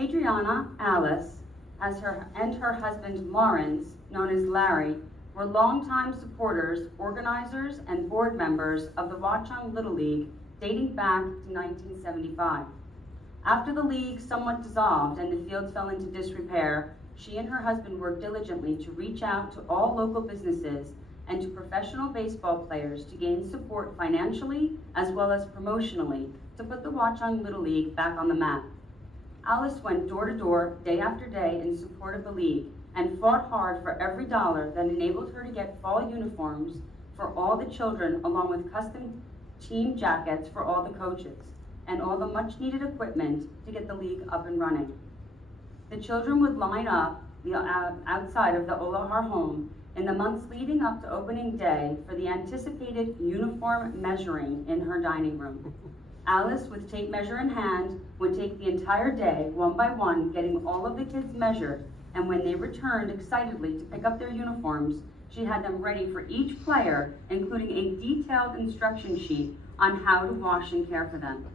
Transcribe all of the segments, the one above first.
Adriana, Alice, and her husband Lawrence, known as Larry, were longtime supporters, organizers, and board members of the Watchung Little League dating back to 1975. After the league somewhat dissolved and the fields fell into disrepair, she and her husband worked diligently to reach out to all local businesses and to professional baseball players to gain support financially as well as promotionally to put the Watchung Little League back on the map. Alice went door to door, day after day, in support of the league and fought hard for every dollar that enabled her to get fall uniforms for all the children, along with custom team jackets for all the coaches and all the much needed equipment to get the league up and running. The children would line up outside of the Olejar home in the months leading up to opening day for the anticipated uniform measuring in her dining room. Alice, with tape measure in hand, would take the entire day, one by one, getting all of the kids measured, and when they returned excitedly to pick up their uniforms, she had them ready for each player, including a detailed instruction sheet on how to wash and care for them.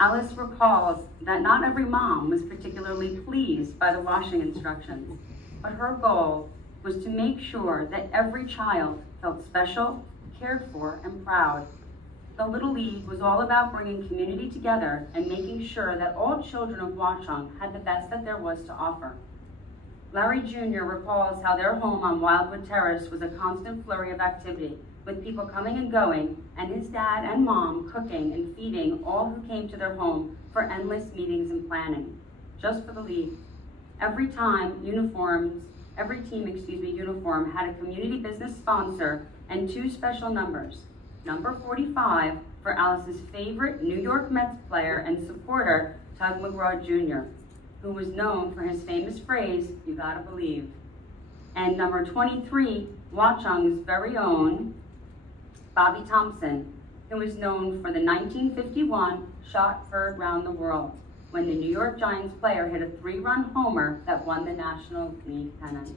Alice recalls that not every mom was particularly pleased by the washing instructions, but her goal was to make sure that every child felt special, cared for, and proud. The Little League was all about bringing community together and making sure that all children of Watchung had the best that there was to offer. Larry Jr. recalls how their home on Wildwood Terrace was a constant flurry of activity, with people coming and going, and his dad and mom cooking and feeding all who came to their home for endless meetings and planning, just for the league. Every team uniform had a community business sponsor and two special numbers. Number 45 for Alice's favorite New York Mets player and supporter, Tug McGraw Jr., who was known for his famous phrase, "You gotta believe." And number 23, Watchung's very own Bobby Thompson, who was known for the 1951 shot heard round the world, when the New York Giants player hit a 3-run homer that won the National League pennant.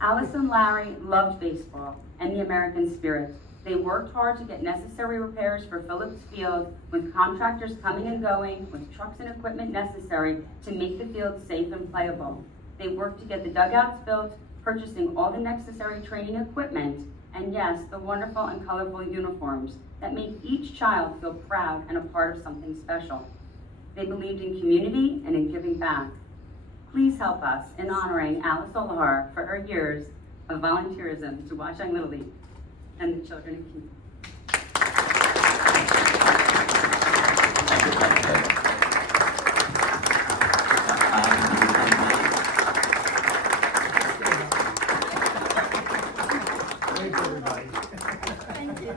Alice and Larry loved baseball and the American spirit. They worked hard to get necessary repairs for Phillips Field, with contractors coming and going, with trucks and equipment necessary to make the field safe and playable. They worked to get the dugouts built, purchasing all the necessary training equipment, and yes, the wonderful and colorful uniforms that made each child feel proud and a part of something special. They believed in community and in giving back. Please help us in honoring Alice Olejar for her years of volunteerism to Watchung Little League and the children of Keene. Thank you, everybody. Thank you.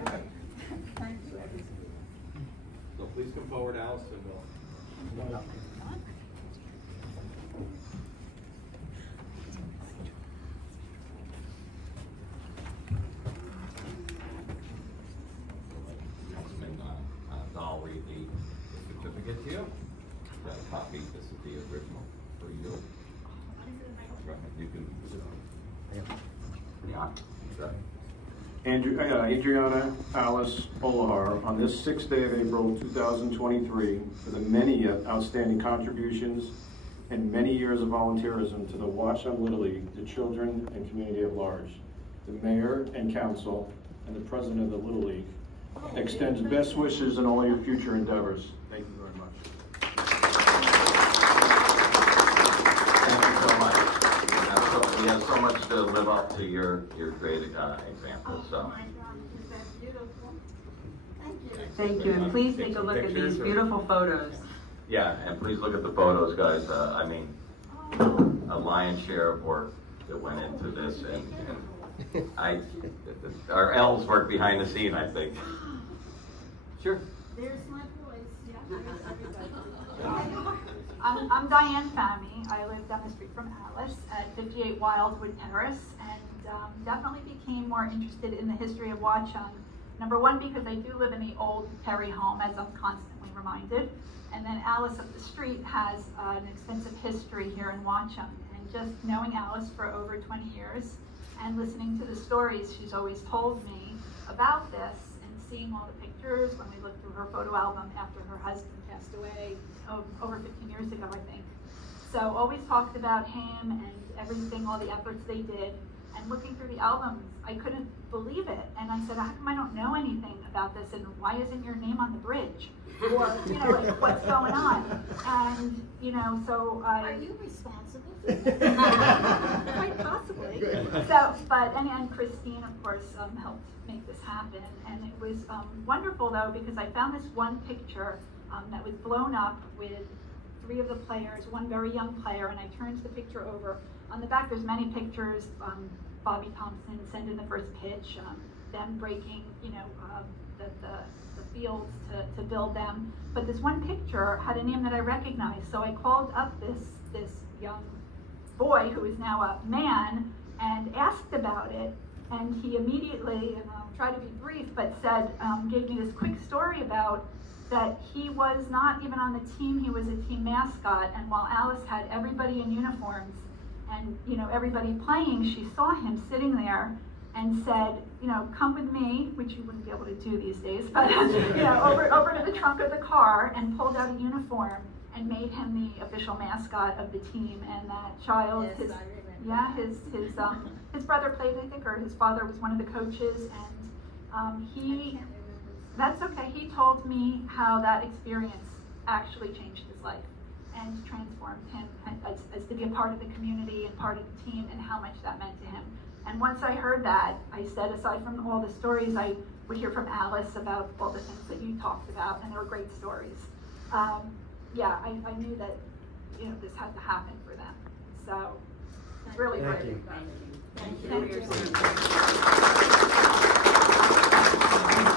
So please come forward, Alice, and we'll... I'll read the certificate to you. Got a copy. This is the original for you. You can. Yeah. Adriana Alice Olejar, on this 6th day of April 2023, for the many outstanding contributions and many years of volunteerism to the Watchung Little League, the children and community at large. The mayor and council and the president of the Little League extends best wishes in all your future endeavors. Thank you very much. Thank you so much. We have so much to live up to your great example. So. Oh my God, is that beautiful? Thank you. Thank you, and please take a look at these beautiful photos. Yeah, and please look at the photos, guys. I mean, a lion's share of work that went into this, and our elves work behind the scene, I think. Sure. There's my voice. Yeah, there's everybody. I'm Diane Fahmy. I live down the street from Alice at 58 Wildwood Terrace, and definitely became more interested in the history of Watchung. Number one, because I do live in the old Perry home, as I'm constantly reminded. And then Alice up the street has an extensive history here in Watchung. And just knowing Alice for over 20 years and listening to the stories she's always told me about this, and seeing all the pictures when we looked through her photo album after her husband passed away over 15 years ago, I think. So always talked about him and everything, all the efforts they did. And looking through the albums, I couldn't believe it. And I said, how come I don't know anything about this? And why isn't your name on the bridge? Or, you know, like, what's going on? And, you know, so I... Are you responsible for this? Quite possibly. So, but, and Christine, of course, helped make this happen. And it was wonderful, though, because I found this one picture that was blown up with 3 of the players, one very young player, and I turned the picture over. On the back, there's many pictures, Bobby Thompson sending the first pitch, them breaking, you know, the fields to build them. But this one picture had a name that I recognized, so I called up this young boy, who is now a man, and asked about it, and he immediately, and I'll try to be brief, but said, gave me this quick story about that he was not even on the team, he was a team mascot, and while Alice had everybody in uniforms and, you know, everybody playing, she saw him sitting there and said, you know, come with me, which you wouldn't be able to do these days, but, you know, over to the trunk of the car, and pulled out a uniform and made him the official mascot of the team. And that child, Yes, his brother played, I think, or his father was one of the coaches, and he, that's okay, he told me how that experience actually changed his life and transformed him as to be a part of the community and part of the team, and how much that meant to him. And once I heard that, I said, aside from all the stories I would hear from Alice about all the things that you talked about, and they were great stories, yeah, I knew that, you know, this had to happen for them. So it's really Thank great. you. Thank you. Thank you.